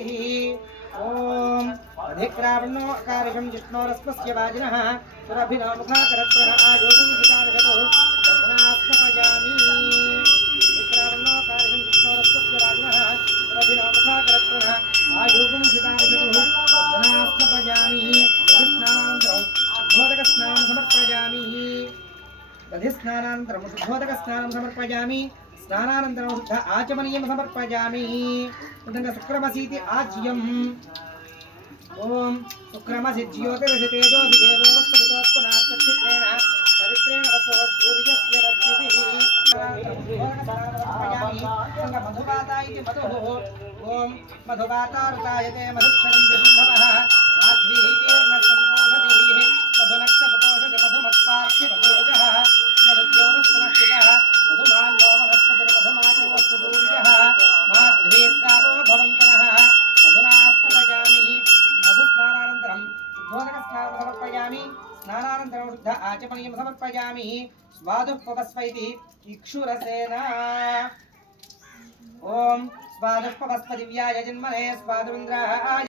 ओम अधिक्रावणो अकारशं जिष्णोरस्पस्य वाजिनः सुरभिनामुखाकरत्वः आयोगं विकारशतो दर्शनास्मपयामि अधिक्रावणो अकारशं जिष्णोरस्पस्य वाजिनः सुरभिनामुखाकरत्वः आयोगं विकारशतो दर्शनास्मपयामि दधिस्नानानन्तरं शुद्धोदकस्नानं समर्पयामि दधिस्नानानन्तरं शुद्धोदकस्नानं समर्पयामि स्नानानन्तरं शुद्ध आचमनीयं समर्पयामि तदनन्तरं शुक्रमसीति आज्यम् ओम शुक्रमसि ज्योतिरसि तेजोसि देवो वस्तुतोत्पन्नात्मचित्रेण पवित्रेण वसो सूर्यस्य रश्मिभिः मधुपाता इति मधुः ओम मधुपातारुतायते मधुक्षरं विसुन्धवः माध्वीः कीर्णसन्तोषधीः मधुनक्तपतोषधि मधुमत्पार्थिवतोजः मधुद्योतस्तनश्चितः मधुमाल्यो वनस्पतिर्मधुमानो वस्तु सूर्यः माध्वीर्गावो भवन्तनः मधुनास्पदयामि मधुस्नानानन्तरं शुद्धोदकस्नानं समर्पयामि स्नानानन्तरं शुद्ध आचमनीयं समर्पयामि स्वादुपवस्व इति इक्षुरसेना ॐ स्वादुपवस्व दिव्याय जन्मने स्वादुन्द्राय